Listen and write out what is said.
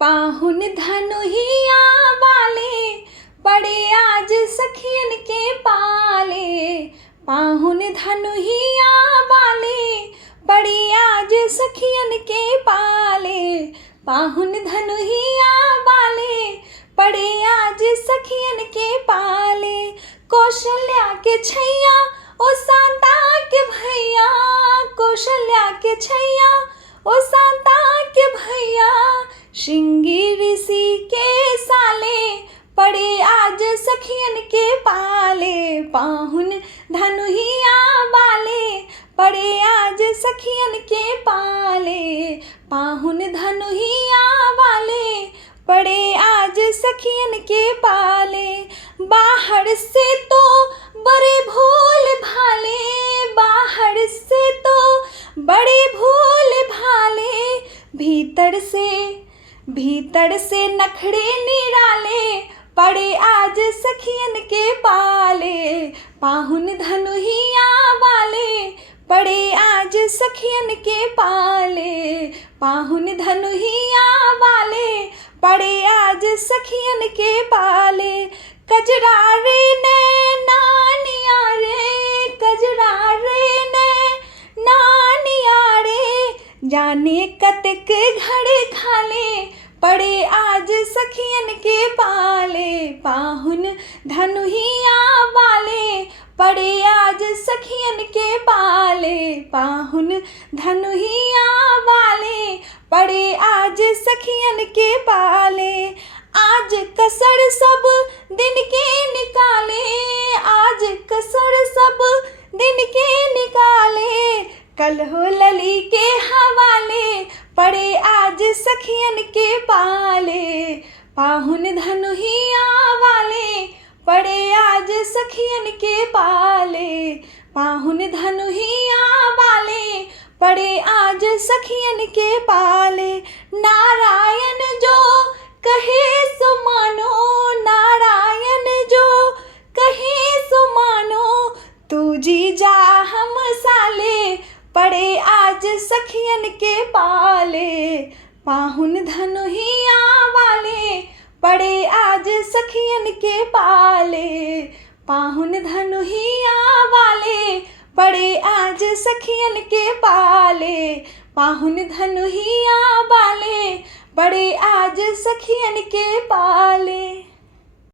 पाहुन धनुहिया वाले पड़े आज सखियन के पाले। पाहुन धनुहिया वाले पड़े आज सखियन के पाले। पाहुन धनुहिया वाले पड़े आज सखियन के पाले। कौशल्या के छैया ओ शांता के भैया, कौशल्या के छैया ओ शांता के भैया। श्रृंगी ऋषि के साले पड़े आज सखियन के पाले। पाहुन धनुहिया वाले पड़े आज सखियन के पाले। पाहुन धनुहिया वाले पड़े आज सखियन के पाले। बाहर से तो बड़े भोले भाले, बाहर से तो बड़े भोले भाले। भीतर से नखड़े निराले पड़े आज सखियन के पाले। पाहुन धनुहिया वाले पड़े आज सखियन के पाले। पाहुन धनुहिया वाले पड़े आज सखियन के पाले। कजरारे नैना नियारे, कजरारे नैना नियारे। जाने कतक घड़े खाले पड़े आज सखियन के पाले। पाहुन धनुहिया वाले पड़े आज सखियन के पाले। पाहुन धनुहिया वाले पड़े आज सखियन के पाले। आज कसर सब दिन के निकाले, आज कसर सब दिन के निकाले। कल हो लली के हवाले पड़े आज सखियन के पाले। पाहुन धनुहिया वाले पड़े आज सखियन के पाले। पाहुन धनुहिया वाले पड़े आज सखियन के पाले। नारायण जो कहे सो मानो, नारायण जो कहे सो मानो। तू जी जा हम साले पड़े आज सखियन के पाले। पाहुन धनुहिया वाले पड़े आज सखियन के पाले। पाहुन धनुहिया वाले पड़े आज सखियन के पाले। पाहुन धनुहिया वाले पड़े आज सखियन के पाले।